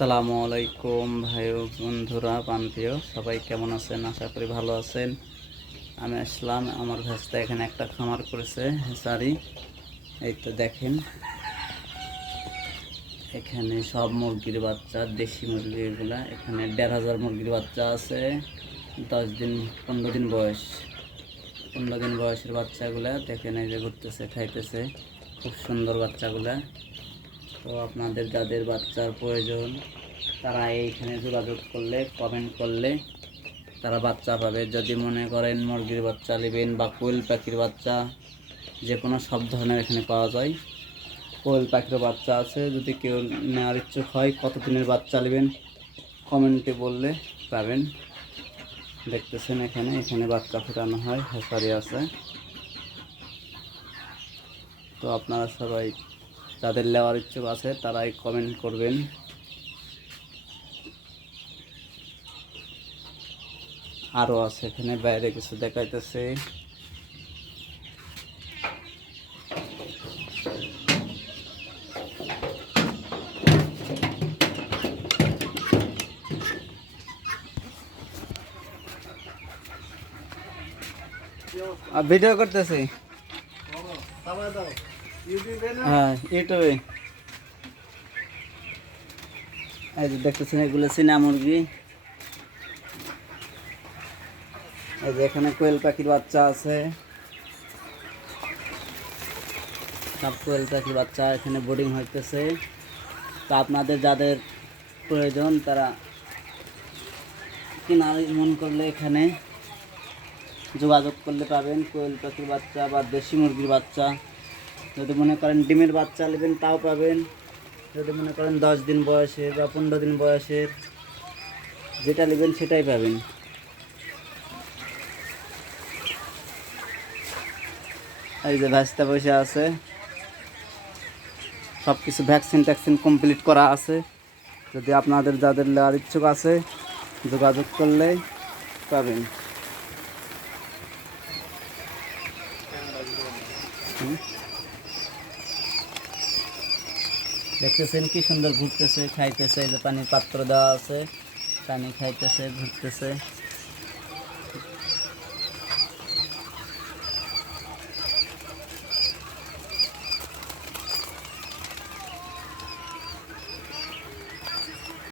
আসসালামু আলাইকুম ভাই বন্ধুরা প্রান্তীয় সবাই কেমন আছেন? আশা করি ভালো আছেন। আমি আসলাম, আমার ভাস্তা এখানে একটা খামার করেছে হেসারি। এই তো দেখেন, এখানে সব মুরগির বাচ্চা, দেশি মুরগিগুলা এখানে দেড় হাজার মুরগির বাচ্চা আছে, দশ দিন, পনেরো দিন বয়স। পনেরো দিন বয়সের বাচ্চাগুলা দেখেন, এই যে ঘুরতেছে, খাইতেছে। খুব সুন্দর বাচ্চাগুলা। তো আপনাদের যাদের বাচ্চার প্রয়োজন, তারা এইখানে যোগাযোগ করলে কমেন্ট করলে তারা বাচ্চা পাবে। যদি মনে করেন মুরগির বাচ্চা নেবেন বা কোয়েল পাখির বাচ্চা যে কোনো সব ধরনের এখানে পাওয়া যায়। কোয়েল পাখির বাচ্চা আছে, যদি কেউ নেওয়ার ইচ্ছুক হয় কত দিনের বাচ্চা নেবেন কমেন্টে বললে পাবেন। দেখতেছেন এখানে এখানে বাচ্চা ফোটানো হয়, হেসারি আছে। তো আপনারা সবাই যাদের নেওয়ার ইচ্ছুক আছে, তারাই কমেন্ট করবেন। আরও আছে এখানে, বাইরে কিছু দেখাইতেছে। ভিডিও করতেছি। হ্যাঁ ইউটিউবে যে দেখতেছেন, এগুলো চীনা মুরগি। এই যে এখানে কোয়েল পাখির বাচ্চা আছে। সব কোয়েল পাখির বাচ্চা এখানে বোর্ডিং হইতেছে। তা আপনাদের যাদের প্রয়োজন, তারা কেনার মন করলে এখানে যোগাযোগ করলে পাবেন। কোয়েল পাখির বাচ্চা বা দেশি মুরগির বাচ্চা। যদি মনে করেন ডিমের বাচ্চা নেবেন, তাও পাবেন। যদি মনে করেন দশ দিন বয়সের বা পনেরো দিন বয়সের যেটা নেবেন সেটাই পাবেন। এই যে ভাস্তা বসে আছে। সব কিছু ভ্যাকসিন ট্যাকসিন কমপ্লিট করা আছে। যদি আপনাদের যাদের নেওয়ার ইচ্ছুক আছে, যোগাযোগ করলে পাবেন। হুম। দেখতেছেন কি সুন্দর ঘুরতেছে খাইতেছে এই যে পানির পাত্র দেওয়া আছে পানি খাইতেছে ঘুরতেছে।